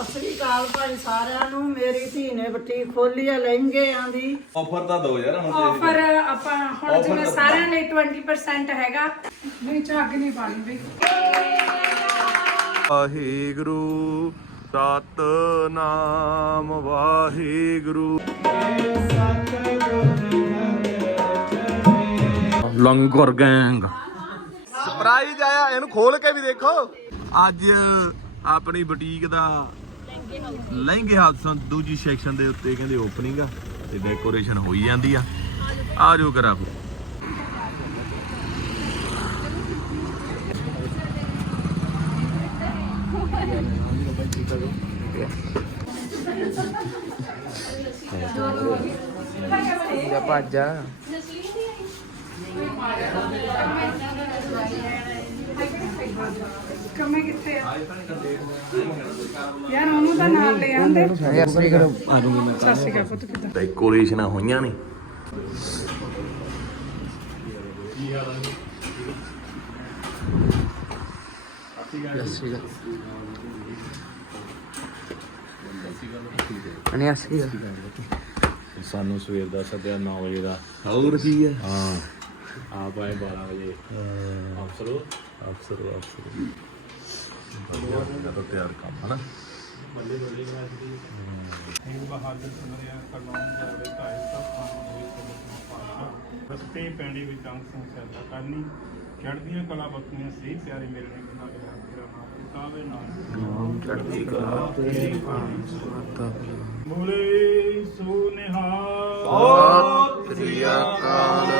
ਸਤਿ ਸ੍ਰੀ ਅਕਾਲ ਭਾਈ ਸਾਰਿਆਂ ਨੂੰ ਮੇਰੀ ਧੀ ਨੇ ਬੁਟੀਕ ਖੋਲੀ ਆ ਲਹਿੰਗਿਆਂ ਦੀ। ਆਫਰ ਤਾਂ ਦੋ ਯਾਰ ਹੁਣ ਤੇ ਆਫਰ ਆਪਾਂ ਹੁਣ Offer ਜਿਵੇਂ ਤਾਂ- ਸਾਰਿਆਂ ਲਈ 20% ਹੈਗਾ ਨਹੀਂ ਝੱਗ ਨਹੀਂ ਪਾਣੀ ਬਈ। ਵਾਹਿਗੁਰੂ ਸਤਨਾਮ ਵਾਹਿਗੁਰੂ। ਲੰਗਰ ਗੈਂਗ। ਸਰਪ੍ਰਾਈਜ਼ ਆਇਆ ਇਹਨੂੰ ਖੋਲ ਕੇ ਵੀ ਦੇਖੋ। ਅੱਜ ਆਪਣੀ ਬੁਟੀਕ ਦਾ ਲਹਿੰਗੇ ਹਾਦਸਾਂ ਦੂਜੀ ਸੈਕਸ਼ਨ ਦੇ ਉੱਤੇ ਕਹਿੰਦੇ ਓਪਨਿੰਗ ਆ ਤੇ ਡੈਕੋਰੇਸ਼ਨ ਹੋਈ ਜਾਂਦੀ ਆ। ਆ ਜੋ ਕਰਾ ਫਿਰ ਜਾਂ ਭੱਜ? ਜਾ ਕਮੇ ਕਿੱਥੇ ਆ ਯਾਰ ਉਹਨੂੰ ਤਾਂ ਨਾਲ ਲੈ ਆਂਦੇ ਯਾਰ ਸਹੀ ਕਰ ਆ ਦੂੰਗੀ ਮੈਂ ਸਤਿ ਸ਼੍ਰੀ ਅਕਾਲ ਪੁੱਤ ਕਿੱਦਾਂ? ਡੈਕੋਰੇਸ਼ਨਾਂ ਹੋਈਆਂ ਨੇ ਸਹੀ ਕਰ ਅਨੇ ਅਸਲੀ ਸਾਨੂੰ ਸਵੇਰ ਦਾ ਸੱਦਿਆ 9 ਵਜੇ ਦਾ। ਹੋਰ ਕੀ ਹੈ ਹਾਂ। ਆਪ ਆਏ 12 ਵਜੇ। ਅਫਸਰੋ ਅਫਸਰ ਅਫਸਰ। ਵਧੀਆ ਤਾਂ ਤਿਆਰ ਕੰਮ ਹਨਾ? ਰਸਤੇ ਪੈਂਡੀ ਵਿੱਚ ਅੰਗ ਸੰਸਰਦਾ ਕਰਨੀ। ਚੜ੍ਹਦੀਆਂ ਕਲਾ ਸਹੀ ਪਿਆਰੇ ਮੇਰੇ ਨੇ ਬਣਾ ਲਿਆ ਤੇਰਾ ਨਾਮ ਕਾਵੇ ਨਾਮ ਚੜ੍ਹਦੀ ਕਲਾ ਤੇਰੀ ਪਾਣੀ ਸੁਰਤਾ ਬੋਲੇ ਸੋ ਨਿਹਾਲ। ਸਤਿ ਸ੍ਰੀ ਅਕਾਲ।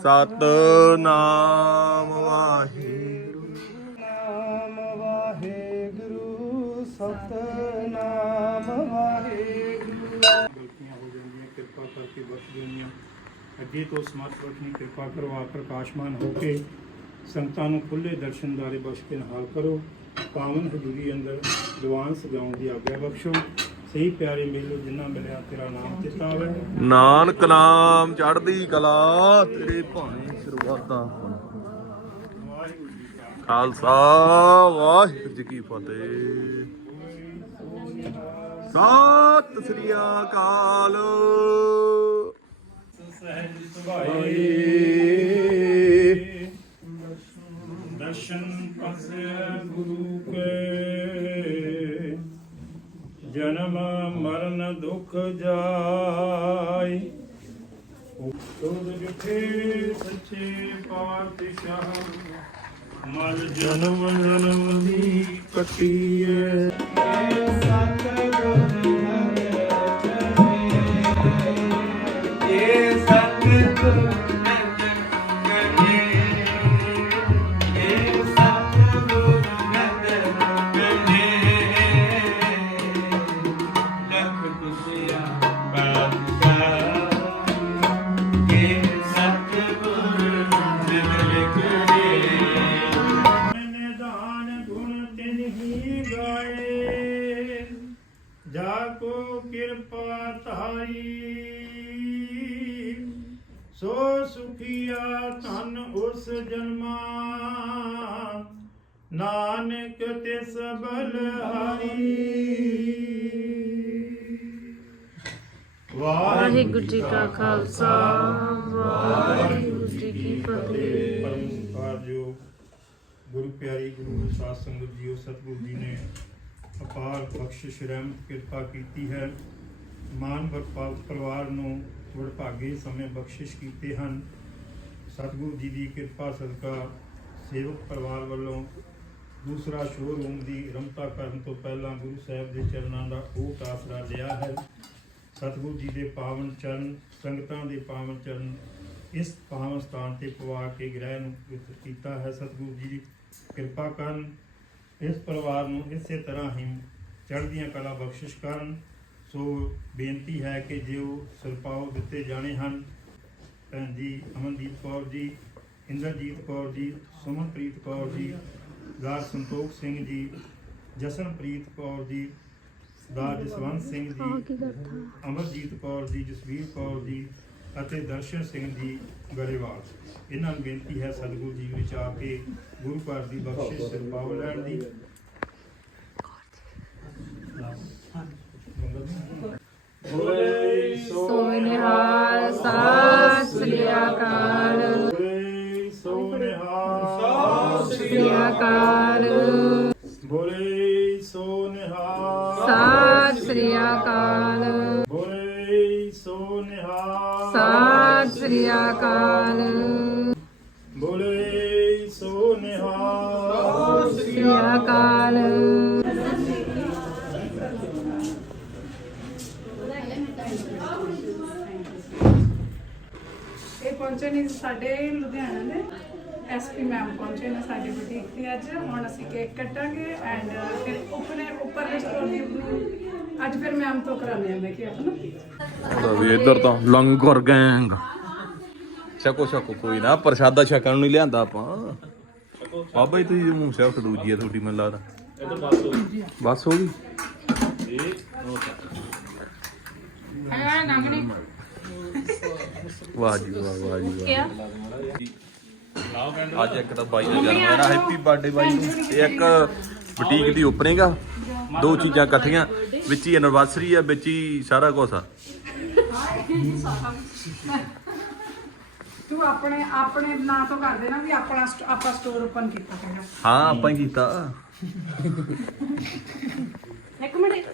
ਸਤਨਾਮ ਵਾਹਿਗੁਰੂ। ਨਾਮ ਵਾਹਿਗੁਰੂ ਸਤਨਾਮ ਵਾਹਿਗੁਰੂ। ਗਲਤੀਆਂ ਹੋ ਜਾਂਦੀਆਂ ਕਿਰਪਾ ਕਰਕੇ ਬਖਸ਼ ਦੇਣੀਆਂ ਅੱਗੇ ਤੋਂ ਸਮਰਥ ਬਖਸ਼ਣੀ ਕਿਰਪਾ ਕਰੋ ਆਪ ਪ੍ਰਕਾਸ਼ਮਾਨ ਹੋ ਕੇ ਸੰਗਤਾਂ ਨੂੰ ਖੁੱਲੇ ਦਰਸ਼ਨਦਾਰੇ ਬਖਸ਼ ਕੇ ਨਿਹਾਲ ਕਰੋ। ਪਾਵਨ ਹਜ਼ੂਰੀ ਅੰਦਰ ਦੀਵਾਨ ਸਜਾਉਣ ਦੀ ਆਗਿਆ ਬਖਸ਼ੋ। ਸਹੀ ਪਿਆਰੇ ਮੇਲੋ ਜਿਨ੍ਹਾਂ ਮਿਲਿਆ ਤੇਰਾ ਨਾਮ ਚਿੱਤਾ ਹੋਵੇ ਨਾਨਕ ਨਾਮ ਚੜ੍ਹਦੀ ਕਲਾ ਤੇਰੇ ਭਾਣੇ ਸ਼ੁਰੂਆਤਾਂ ਖਾਲਸਾ ਵਾਹਿਗੁਰੂ ਜੀ ਕੀ ਫਤਿਹ। ਸਤਿ ਸ੍ਰੀ ਅਕਾਲ। ਸਹਿਜ ਸੁਭਾਏ ਦਰਸ਼ਨ ਪਸੈ ਗੁਰੂ ਕੇ। ਜਨਮ ਮਰਨ ਦੁਖ ਜਾਈ। ਤੁਧ ਜੁਠੇ ਸੱਚੇ ਪਾਤਸ਼ਾਹ ਮਲ ਜਨਮ ਜਨਮ ਦੀ ਕਟੀਏ ਵਾਹਿਗੁਰੂ ਜੀ ਕਾ ਖਾਲਸਾ, ਵਾਹਿਗੁਰੂ ਜੀ ਕੀ ਫਤਿਹ। ਪਰਮ ਸਤਿਕਾਰਯੋਗ ਗੁਰੂ ਪਿਆਰੀ, ਗੁਰੂ ਸਾਧ ਸੰਗਤ ਜੀਓ, ਸਤਿਗੁਰੂ ਜੀ ਨੇ ਅਪਾਰ ਬਖਸ਼ਿਸ਼, ਰਹਿਮਤ, ਕਿਰਪਾ ਕੀਤੀ ਹੈ। ਮਾਨ ਪਰਿਵਾਰ ਨੂੰ ਵਡਭਾਗੇ ਸਮੇਂ ਬਖਸ਼ਿਸ਼ ਕੀਤੇ ਹਨ। ਸਤਿਗੁਰੂ ਜੀ ਦੀ ਕਿਰਪਾ, ਸਦਕਾ ਸੇਵਕ ਪਰਿਵਾਰ ਵੱਲੋਂ ਦੂਸਰਾ ਸ਼ੋਰੂਮ ਦੀ ਰਮਤਾ ਕਰਨ ਤੋਂ ਪਹਿਲਾਂ ਗੁਰੂ ਸਾਹਿਬ ਦੇ ਚਰਨਾਂ ਦਾ ਉਹ ਆਸਰਾ ਲਿਆ ਹੈ। ਸਤਿਗੁਰੂ ਜੀ ਦੇ ਪਾਵਨ ਚਰਨ, ਸੰਗਤਾਂ ਦੇ ਪਾਵਨ ਚਰਨ ਇਸ ਪਾਵਨ ਸਥਾਨ ਤੇ ਪਵਾ ਕੇ ਗ੍ਰਹਿ ਨੂੰ ਪਵਿੱਤਰ ਕੀਤਾ ਹੈ। ਸਤਿਗੁਰੂ ਜੀ ਕਿਰਪਾ ਕਰਨ ਇਸ ਪਰਿਵਾਰ ਨੂੰ ਇਸੇ ਤਰ੍ਹਾਂ ਹੀ ਚੜ੍ਹਦੀਆਂ ਕਲਾ ਬਖਸ਼ਿਸ਼ ਕਰਨ। ਸੋ ਬੇਨਤੀ ਹੈ ਕਿ ਜੇ ਉਹ ਸਰਪਾਉ ਦਿੱਤੇ ਜਾਣੇ ਹਨ, ਭੈਣ ਜੀ ਅਮਨਦੀਪ ਕੌਰ ਜੀ, ਇੰਦਰਜੀਤ ਕੌਰ ਜੀ, ਸੁਮਨਪ੍ਰੀਤ ਕੌਰ ਜੀ ਸਰਦਾਰ ਸੰਤੋਖ ਸਿੰਘ ਜੀ ਜਸਨਪ੍ਰੀਤ ਕੌਰ ਜੀ ਸਰਦਾਰ ਜਸਵੰਤ ਸਿੰਘ ਜੀ ਅਮਰਜੀਤ ਕੌਰ ਜੀ ਜਸਵੀਰ ਕੌਰ ਜੀ ਅਤੇ ਦਰਸ਼ਨ ਸਿੰਘ ਜੀ ਗਰੇਵਾਲ। ਇਹਨਾਂ ਨੂੰ ਬੇਨਤੀ ਹੈ ਸਤਿਗੁਰੂ ਜੀ ਵਿੱਚ ਆ ਕੇ ਗੁਰੂ ਘਰ ਦੀ ਬਖਸ਼ਿਸ਼ ਸਰਪਾਵ ਲੈਣ ਦੀ। ਬੋਲੇ ਸੋ ਨਿਹਾਲ ਸਤਿ ਸ੍ਰੀ ਅਕਾਲ ਬੋਲੇ ਸੋ ਨਿਹਾਲ। ਸਤਿ ਸ੍ਰੀ ਅਕਾਲ ਬੋਲੇ ਸੋ ਨਿਹਾਲ। ਸਤਿ ਸ੍ਰੀ ਅਕਾਲ ਬੋਲੇ ਸੋ ਨਿਹਾਲ। ਸ੍ਰੀ ਅਕਾਲ ਇਹ ਪਹੁੰਚੇ ਨੇ ਸਾਡੇ ਲੁਧਿਆਣਾ ਦੇ। ਐਸਪੀ ਮੈਮ ਪਹੁੰਚੇ ਨੇ ਸਾਡੇ ਬੁਟੀਕ ਤੇ ਅੱਜ। ਹੁਣ ਅਸੀਂ ਕੇਕ ਕੱਟਾਂਗੇ ਐਂਡ ਫਿਰ ਉੱਪਰ ਉੱਪਰਲੇ ਸਟੋਰ ਦੀ ਅੱਜ ਫਿਰ ਮੈਮ ਤੋਂ ਕਰਾਉਂਦੇ ਆ ਮੈਂ ਕਿ ਆਪਣਾ ਤਾਂ ਵੀ ਇੱਧਰ ਤਾਂ ਲੰਗਰ ਗੈਂਗ ਛਕੋ ਛਕੋ, ਕੋਈ ਨਾ, ਪ੍ਰਸ਼ਾਦਾ ਛਕਣ ਨੂੰ ਹੀ ਲਿਆਂਦਾ ਆਪਾਂ। ਬਾਬਾ ਜੀ, ਤੁਸੀਂ ਮੂੰਹ ਸਿਰ ਦੂਜੀ ਆ ਤੁਹਾਡੀ, ਮੈਨੂੰ ਲੱਗਦਾ। ਬਸ ਹੋ ਗਈ? ਆ ਵਾਹ ਜੀ, ਵਾਹ ਵਾਹ ਜੀ, ਵਾਹ। ਅੱਜ ਇੱਕ ਤਾਂ ਬਾਈ ਦਾ ਜਨਮ ਦਿਨ ਆ ਹੈਪੀ ਬਰਥਡੇ ਬਾਈ ਨੂੰ। ਤੇ ਇੱਕ ਬੁਟੀਕ ਦੀ ਓਪਨਿੰਗ ਆ। ਦੋ ਚੀਜ਼ਾਂ ਇਕੱਠੀਆਂ ਵਿੱਚ ਹੀ ਐਨਵਰਸਰੀ ਆ ਵਿੱਚ ਹੀ ਸਾਰਾ ਕੁਝ ਆ। ਤੂੰ ਆਪਣੇ ਆਪਣੇ ਨਾਂ ਤੋਂ ਕਰ ਦੇਣਾ ਵੀ ਆਪਣਾ ਸਟ- ਆਪਾਂ ਸਟੋਰ ਓਪਨ ਕੀਤਾ ਹੈਗਾ ਹਾਂ ਆਪਾਂ ਹੀ ਕੀਤਾ। ਇੱਕ ਮਿੰਟ।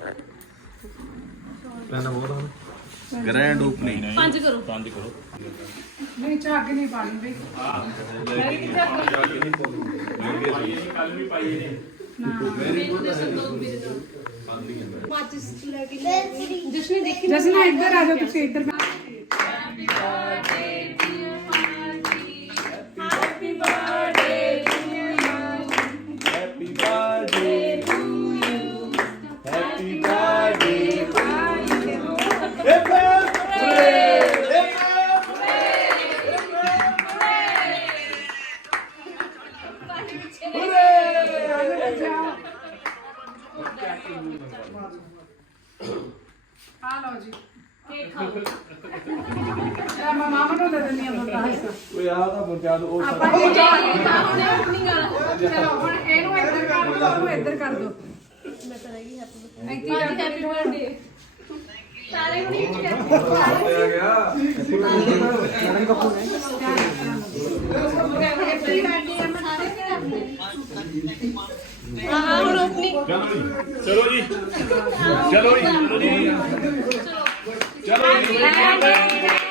ਗ੍ਰੈਂਡ ਓਪਨਿੰਗ ਨਹੀਂ ਝੱਗ ਨਹੀਂ ਪਾਣੀ ਬਈ ਮੇਰੀ ਕਿੱਥੇ ਅੱਗ? ਜਸ਼ਨ ਇੱਧਰ ਆ ਜਾਓ ਤੁਸੀਂ ਇੱਧਰ ਆ ਤਾਂ ਮੁੰਡਿਆਂ ਨੂੰ ਆਪਾਂ ਇਹ ਜਾ ਚਲੋ ਹੁਣ ਇਹਨੂੰ ਇੱਧਰ ਕਰ ਦੋ ਉਹਨੂੰ ਇੱਧਰ ਕਰ ਦੋ। ਮੈਂ ਕਰਾਂਗੀ ਹੈਪੀ ਬਰਥਡੇ ਚਲੋ ਜੀ ਚਲੋ ਜੀ। ਚਲੋ ਜੀ ਇਹ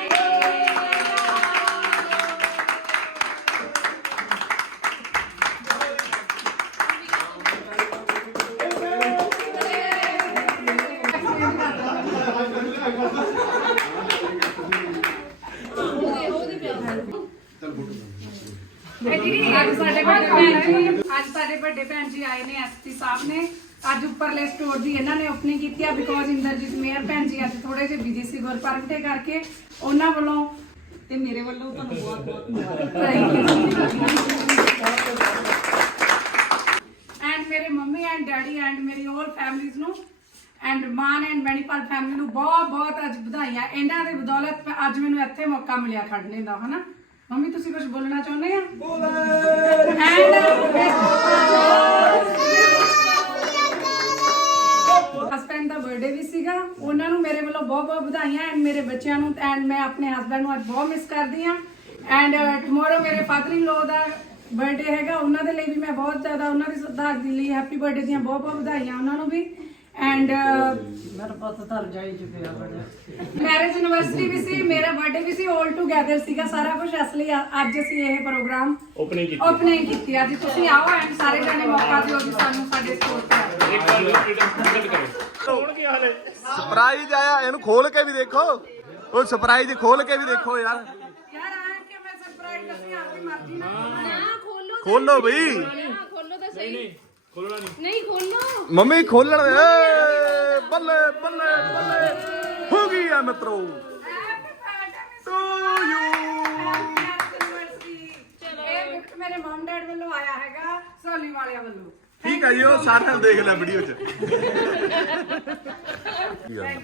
ਭੈਣ ਜੀ ਅੱਜ ਥੋੜੇ ਜਿਹੇ ਬਿਜ਼ੀ ਸੀ ਗੁਰਪੁਰਬ ਦੇ ਕਰਕੇ ਉਹਨਾਂ ਵੱਲੋਂ ਤੇ ਮੇਰੇ ਵੱਲੋਂ ਤੁਹਾਨੂੰ ਬਹੁਤ ਬਹੁਤ ਮੁਬਾਰਕ ਐਂਡ ਮੇਰੇ ਮੰਮੀ ਐਂਡ ਡੈਡੀ ਐਂਡ ਮੇਰੀ ਹੋਲ ਫੈਮਿਲੀਜ਼ ਨੂੰ ਐਂਡ ਮਾਨ ਐਂਡ ਮੈਨੀਪਲ ਫੈਮਿਲੀ ਨੂੰ ਬਹੁਤ ਬਹੁਤ ਅੱਜ ਵਧਾਈਆਂ। ਇਹਨਾਂ ਦੇ ਬਦੌਲਤ ਅੱਜ ਮੈਨੂੰ ਇੱਥੇ ਮੌਕਾ ਮਿਲਿਆ ਖੜਨੇ ਦਾ ਹਨਾ? ਮੰਮੀ ਤੁਸੀਂ ਕੁਝ ਬੋਲਣਾ ਚਾਹੁੰਦੇ ਆ? ਹਸਬੈਂਡ ਦਾ ਬਰਥਡੇ ਵੀ ਸੀਗਾ। ਉਹਨਾਂ ਨੂੰ ਮੇਰੇ ਵੱਲੋਂ ਬਹੁਤ ਬਹੁਤ ਵਧਾਈਆਂ ਐਂਡ ਮੇਰੇ ਬੱਚਿਆਂ ਨੂੰ ਐਂਡ ਮੈਂ ਆਪਣੇ ਹਸਬੈਂਡ ਨੂੰ ਅੱਜ ਬਹੁਤ ਮਿਸ ਕਰਦੀ ਆ ਐਂਡ ਟੁਮਾਰੋ ਮੇਰੇ ਫਾਦਰ ਇਨ ਲੋ ਦਾ ਬਰਥਡੇ ਹੈਗਾ। ਉਹਨਾਂ ਦੇ ਲਈ ਵੀ ਮੈਂ ਬਹੁਤ ਜ਼ਿਆਦਾ ਉਹਨਾਂ ਦੀ ਸਰਦਾਰ ਦੀ ਲਈ ਹੈਪੀ ਬਰਥਡੇ ਦੀਆਂ ਬਹੁਤ ਬਹੁਤ ਵਧਾਈਆਂ ਉਹਨਾਂ ਨੂੰ ਵੀ। ਐਂਡ ਮੇਰਾ ਪੁੱਤ ਤਾਂ ਰਜਾਈ ਚ ਪਿਆ ਬੜਿਆ ਮੈਰਿਜ ਯੂਨੀਵਰਸਿਟੀ ਵੀ ਸੀ ਮੇਰਾ ਬਰਥਡੇ ਵੀ ਸੀ 올 ਟੂਗੇਦਰ ਸੀਗਾ ਸਾਰਾ ਕੁਝ ਇਸ ਲਈ ਅੱਜ ਅਸੀਂ ਇਹ ਪ੍ਰੋਗਰਾਮ ਓਪਨਿੰਗ ਕੀਤੀ। ਓਪਨਿੰਗ ਕੀਤੀ। ਅੱਜ ਤੁਸੀਂ ਆਓ ਐਂਡ ਸਾਰੇ ਜਣੇ ਮੌਕਾ ਦਿਓ ਜੀ ਸਾਨੂੰ ਸਾਡੇ ਰਿਪੀਟ ਕਰੋ ਸਰਪ੍ਰਾਈਜ਼ ਆਇਆ ਇਹਨੂੰ ਖੋਲ ਕੇ ਵੀ ਦੇਖੋ। ਉਹ ਸਰਪ੍ਰਾਈਜ਼ ਖੋਲ ਕੇ ਵੀ ਦੇਖੋ ਯਾਰ। ਯਾਰ ਆ ਕਿ ਮੈਂ ਸਰਪ੍ਰਾਈਜ਼ ਅਸੀਂ ਆਪਣੀ ਮਰਜ਼ੀ ਨਾਲ ਖੋਲੋ ਬਈ। ਖੋਲੋ ਤਾਂ ਸਹੀ। ਖੋਲਣਾ ਨਹੀਂ। ਨਹੀਂ ਖੋਲੋ। ਮੰਮੀ ਖੋਲਣ ਏ, ਬੱਲੇ ਬੱਲੇ ਬੱਲੇ। ਹੋ ਗਈ ਆ ਮਿੱਤਰੋ। ਟੂ ਯੂ ਇਹ ਗਿਫਟ ਮੇਰੇ ਮਮ ਡੈਡ ਵੱਲੋਂ ਆਇਆ ਹੈਗਾ ਸੋਲੀ ਵਾਲਿਆਂ ਵੱਲੋਂ। ਠੀਕ ਆ ਜੀ ਉਹ ਸਾਰਿਆਂ ਨੂੰ ਦੇਖ ਲੈ ਵੀਡੀਓ 'ਚ। ਥੈਂਕ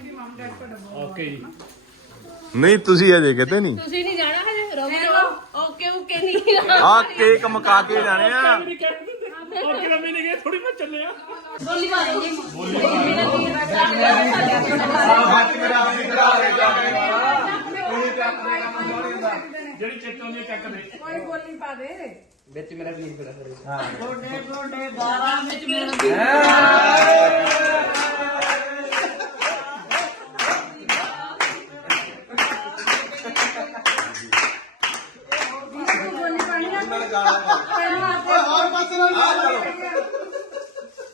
ਯੂ ਮਮ ਡੈਡ ਤੁਹਾਡਾ ਬਹੁਤ ਓਕੇ ਜੀ। ਨਹੀਂ ਤੁਸੀਂ ਅਜੇ ਕਿਤੇ ਨਹੀਂ। ਤੁਸੀਂ ਨਹੀਂ ਜਾਣਾ ਹਜੇ? ਰੁਕ ਜਾਓ। ਓਕੇ ਓਕੇ ਨਹੀਂ ਆ ਕੇਕ ਮਕਾ ਕੇ ਜਾਣੇ ਆ। ਓਕੇ ਰਮੀ ਨੇ ਕਿਹਾ ਥੋੜੀ ਮੈਂ ਚੱਲਿਆ। ਜਿਹੜੀ ਚੈੱਕ ਆਉਂਦੀ ਹੈ ਚੱਕ ਦੇ। ਕੋਈ ਗੋਲੀ ਪਾ ਦੇ। ਵਿੱਚ ਮੇਰਾ ਵੀਰ ਖੜਾ ਕਰੇ। ਗੋਡੇ ਗੋਡੇ 12 ਵਿੱਚ ਮੇਰਾ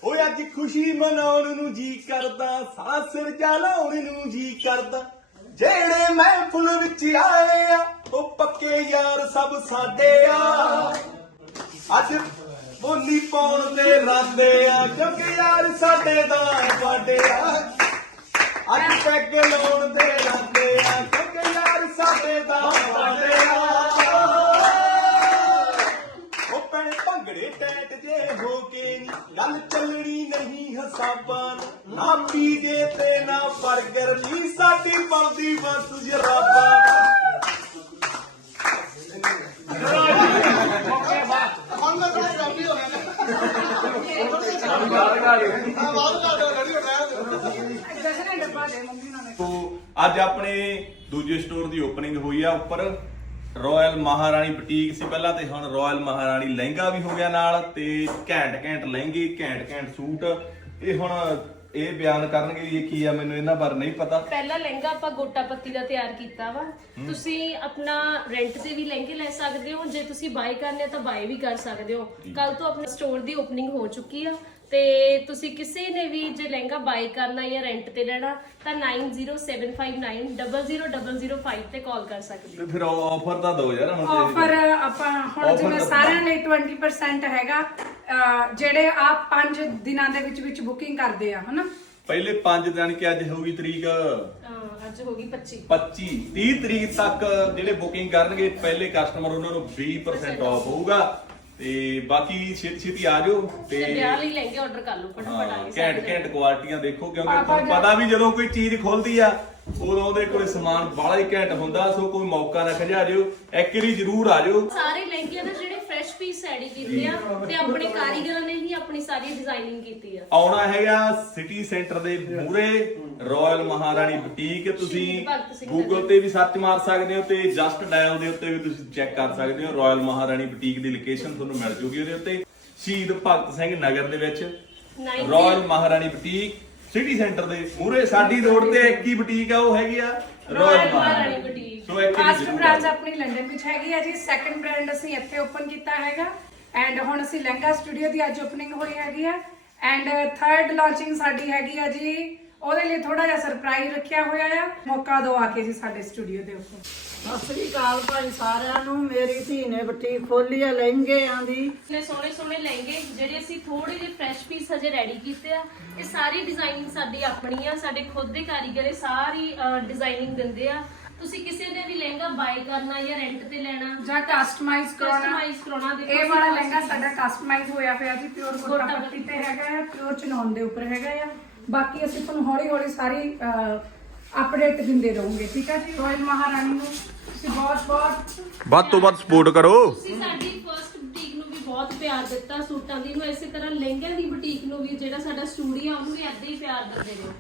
ਓਏ ਅੱਜ ਖੁਸ਼ੀ ਮਨਾਉਣ ਨੂੰ ਜੀ ਕਰਦਾ ਸਾਰਾ ਸਿਰ ਜਲਾਉਣ ਨੂੰ ਜੀ ਕਰਦਾ। ਜਿਹੜੇ ਮਹਿਫਲ ਵਿੱਚ ਆਏ ਆ, ਉਹ ਪੱਕੇ ਯਾਰ ਸਭ ਸਾਡੇ ਆ। ਅੱਜ ਬੋਲੀ ਪਾਉਣ ਦੇ ਰਾਦੇ ਆ, ਕਿਉਂਕਿ ਯਾਰ ਸਾਡੇ ਦਾ ਵਾਡੇ ਆ। ਅੱਜ ਪੈਗ ਲਾਉਣ ਦੇ ਰਾਦੇ ਆ, ਕਿਉਂਕਿ ਯਾਰ ਸਾਡੇ ਦਾ ਵਾਡੇ ਆ ਉਹ ਭੰਗੜੇ ਟੈਟ ਜੇ ਹੋ ਕੇ ਨੀ ਗੱਲ ਚੱਲਣੀ ਨਹੀਂ ਹਸਾਬਾਂ ਨਾਲ। ਨਾ ਪੀਜੇ ਤੇ ਨਾ 버ਗਰ ਨੀ ਸਾਡੀ ਬਣਦੀ ਬਸ ਜਰਾਬਾਂ ਅੱਜ ਆਪਣੇ ਦੂਜੇ ਸਟੋਰ ਦੀ ਓਪਨਿੰਗ ਹੋਈ ਆ ਉੱਪਰ। ਰਾਇਲ ਮਹਾਰਾਣੀ ਬੁਟੀਕ ਸੀ ਪਹਿਲਾਂ ਤੇ ਹੁਣ ਰਾਇਲ ਮਹਾਰਾਣੀ ਲਹਿੰਗਾ ਵੀ ਹੋ ਗਿਆ ਨਾਲ ਤੇ ਘੈਂਟ ਘੈਂਟ ਲਹਿੰਗੇ ਘੈਂਟ ਘੈਂਟ ਸੂਟ। ਇਹ ਹੁਣ ਇਹ ਬਿਆਨ ਕਰਨਗੇ ਵੀ ਇਹ ਕੀ ਆ ਮੈਨੂੰ ਇਹਨਾਂ ਬਾਰੇ ਨਹੀਂ ਪਤਾ। ਪਹਿਲਾ ਲਹਿੰਗਾ ਆਪਾਂ ਗੋਟਾ ਪੱਤੀ ਦਾ ਤਿਆਰ ਕੀਤਾ ਵਾ। ਤੁਸੀਂ ਆਪਣਾ ਰੈਂਟ ਤੇ ਵੀ ਲਹਿੰਗੇ ਲੈ ਸਕਦੇ ਹੋ ਜੇ ਤੁਸੀਂ ਬਾਈ ਕਰਨੇ ਆ ਤਾਂ ਬਾਈ ਵੀ ਕਰ ਸਕਦੇ ਹੋ। ਕੱਲ ਤੋਂ ਆਪਣੇ ਸਟੋਰ ਦੀ ਓਪਨਿੰਗ ਹੋ ਚੁੱਕੀ ਆ। ਤੇ ਤੁਸੀਂ ਕਿਸੇ ਨੇ ਵੀ ਜੇ ਲਹਿੰਗਾ ਬਾਈ ਕਰਨਾ ਜਾਂ ਰੈਂਟ ਤੇ ਲੈਣਾ ਤਾਂ 9075900005 ਤੇ ਕਾਲ ਕਰ ਸਕਦੇ ਹੋ। ਤੇ ਫਿਰ ਆਫਰ ਤਾਂ ਦੋ ਯਾਰ ਹੁਣ ਤੇ ਆਫਰ ਆਪਾਂ ਹੁਣ Offer ਜਿਵੇਂ ਸਾਰਿਆਂ ਲਈ 20% ਹੈਗਾ ਅਹ ਜਿਹੜੇ ਆਪ 5 ਦਿਨਾਂ ਦੇ ਵਿੱਚ ਵਿੱਚ ਬੁਕਿੰਗ ਕਰਦੇ ਆ ਹਨਾ? ਪਹਿਲੇ 5 ਦਿਨ ਕਿ ਅੱਜ ਹੋਊਗੀ ਤਰੀਕ? ਅਹ ਅੱਜ ਹੋ ਗਈ 25 25 30 ਤਰੀਕ ਤੱਕ ਜਿਹੜੇ ਬੁਕਿੰਗ ਕਰਨਗੇ ਪਹਿਲੇ ਕਸਟਮਰ ਉਹਨਾਂ ਨੂੰ 20% ਆਫ ਹੋਊਗਾ। ਤੇ ਬਾਕੀ ਛੇਤੀ ਛੇਤੀ ਆ ਜਾਓ ਤੇ ਵਿਆਹ ਲਈ ਲਹਿੰਗੇ ਆਰਡਰ ਕਰ ਲਓ ਫਟਾਫਟ ਆ ਗਏ ਘੈਂਟ ਘੈਂਟ ਕੁਆਲਿਟੀਆਂ ਦੇਖੋ ਕਿਉਂਕਿ ਤੁਹਾਨੂੰ ਪਤਾ ਵੀ ਜਦੋਂ ਕੋਈ ਚੀਜ਼ ਖੁੱਲਦੀ ਆ ਉਦੋਂ ਉਹਦੇ ਕੋਲੇ ਸਮਾਨ ਬਾਹਲਾ ਹੀ ਘੈਂਟ ਹੁੰਦਾ ਸੋ ਕੋਈ ਮੌਕਾ ਨਾ ਖਜਾ ਜਿਓ ਇੱਕ ਵਾਰੀ ਜ਼ਰੂਰ ਆ ਜਾਓ। ਸਾਰੇ ਲਹਿੰਗਿਆਂ ਦੇ ਜਿਹੜੇ ਫਰੈਸ਼ ਪੀਸ ਰੈਡੀ ਕੀਤੇ ਆ ਤੇ ਆਪਣੇ ਕਾਰੀਗਰਾਂ ਨੇ ਹੀ ਆਪਣੀ ਸਾਰੀ ਡਿਜ਼ਾਈਨਿੰਗ ਕੀਤੀ ਆ। ਆਉਣਾ ਹੈਗਾ ਸਿਟੀ ਸੈਂਟਰ ਦੇ ਮੂਰੇ ਰਾਇਲ ਮਹਾਰਾਣੀ ਬੁਟੀਕ ਤੁਸੀਂ ਗੂਗਲ ਤੇ ਵੀ ਸਰਚ ਮਾਰ ਸਕਦੇ ਹੋ ਤੇ ਜਸਟ ਡਾਇਲ ਦੇ ਉੱਤੇ ਵੀ ਤੁਸੀਂ ਚੈੱਕ ਕਰ ਸਕਦੇ ਹੋ। ਰਾਇਲ ਮਹਾਰਾਣੀ ਬੁਟੀਕ ਦੀ ਲੋਕੇਸ਼ਨ ਤੁਹਾਨੂੰ ਮਿਲ ਜੂਗੀ ਉਹਦੇ ਉੱਤੇ। ਸ਼ਹੀਦ ਭਗਤ ਸਿੰਘ ਨਗਰ ਦੇ ਵਿੱਚ ਰਾਇਲ ਮਹਾਰਾਣੀ ਬੁਟੀਕ ਸਿਟੀ ਸੈਂਟਰ ਦੇ ਮੂਰੇ ਸਾਡੀ ਰੋਡ ਤੇ ਇੱਕ ਹੀ ਬੁਟੀਕ ਆ ਉਹ ਹੈਗੀ ਆ ਰਾਇਲ ਮਹਾਰਾਣੀ ਬੁਟੀਕ ਸੋ ਇੱਕ ਫਸਟ ਬ੍ਰਾਂਚ। ਆਪਣੀ ਲੰਡਨ ਵਿੱਚ ਹੈਗੀ ਹੈ ਜੀ। ਸੈਕੰਡ ਬ੍ਰਾਂਡ ਅਸੀਂ ਇੱਥੇ ਓਪਨ ਕੀਤਾ ਹੈਗਾ। ਐਂਡ ਹੁਣ ਅਸੀਂ ਲਹਿੰਗਾ ਸਟੂਡੀਓ ਦੀ ਅੱਜ ਓਪਨਿੰਗ ਹੋਈ ਹੈਗੀ ਆ। ਐਂਡ ਥਰਡ ਲਾਂਚਿੰਗ ਸਾਡੀ ਹੈਗੀ ਆ ਜੀ ਉਹਦੇ ਲਈ ਥੋੜਾ ਜਿਹਾ ਸਰਪ੍ਰਾਈਜ਼ ਰੱਖਿਆ ਹੋਇਆ ਆ। ਮੌਕਾ ਦਿਓ ਆ ਕੇ ਜੀ ਸਾਡੇ ਸਟੂਡੀਓ ਦੇ ਉੱਪਰ। ਸਤਿ ਸ੍ਰੀ ਅਕਾਲ ਭਾਈ ਸਾਰਿਆਂ ਨੂੰ। ਮੇਰੀ ਧੀ ਨੇ ਬੱਟੀ ਖੋਲੀ ਆ ਲਹਿੰਗਿਆਂ ਦੀ। ਨੇ ਸੋਹਣੇ ਸੋਹਣੇ ਲਹਿੰਗੇ ਜਿਹੜੇ ਅਸੀਂ ਥੋੜੇ ਜਿਹੇ ਫਰੈਸ਼ ਪੀਸ ਹਜੇ ਰੈਡੀ ਕੀਤੇ ਆ। ਇਹ ਸਾਰੀ ਡਿਜ਼ਾਈਨਿੰਗ ਸਾਡੀ ਆਪਣੀ ਆ। ਸਾਡੇ ਖੁਦ ਦੇ ਕਾਰੀਗਰ ਇਹ ਸਾਰੀ ਡਿਜ਼ਾਈਨਿੰਗ ਦਿੰਦੇ ਆ। ਤੁਸੀਂ ਕਿਸੇ ਨੇ ਵੀ ਲਹਿੰਗਾ ਬਾਈ ਕਰਨਾ ਜਾਂ ਰੈਂਟ ਤੇ ਲੈਣਾ ਜਾਂ ਕਸਟਮਾਈਜ਼ ਕਰਾਉਣਾ। ਕਸਟਮਾਈਜ਼ ਕਰਾਉਣਾ ਦੇਖੋ ਇਹ ਵਾਲਾ ਲਹਿੰਗਾ ਸਾਡਾ ਕਸਟਮਾਈਜ਼ ਹੋਇਆ ਪਿਆ ਜੀ। ਪਿਓਰ ਗੋਟਾ ਗੋਟਾ ਪੱਤੀ ਤੇ ਹੈਗਾ ਆ ਪਿਓਰ ਚਨੌਨ ਦੇ ਉੱਪਰ ਹੈਗਾ ਆ। ਬਾਕੀ ਅਸੀਂ ਤੁਹਾਨੂੰ ਹੌਲੀ ਹੌਲੀ ਸਾਰੀ ਅਪਡੇਟ ਦਿੰਦੇ ਰਹੋਗੇ ਠੀਕ ਹੈ ਜੀ? ਰੋਇਲ ਮਹਾਰਾਣੀ ਨੂੰ ਤੁਸੀਂ ਬਹੁਤ ਬਹੁਤ ਵੱਧ ਤੋਂ ਵੱਧ ਸਪੋਰਟ ਕਰੋ। ਤੁਸੀਂ ਸਾਡੀ ਫਰਸਟ ਬੁਟੀਕ ਨੂੰ ਵੀ ਬਹੁਤ ਪਿਆਰ ਦਿੱਤਾ ਸੂਟਾਂ ਦੀ ਨੂੰ ਇਸੇ ਤਰ੍ਹਾਂ ਲਹਿੰਗਿਆਂ ਦੀ ਬੁਟੀਕ ਨੂੰ ਵੀ ਜਿਹੜਾ ਸਾਡਾ ਸਟੂਡੀਓ ਆ ਉਹਨੂੰ ਵੀ ਏਦਾਂ ਹੀ ਪਿਆਰ ਦਿੰਦੇ ਰਹੋ।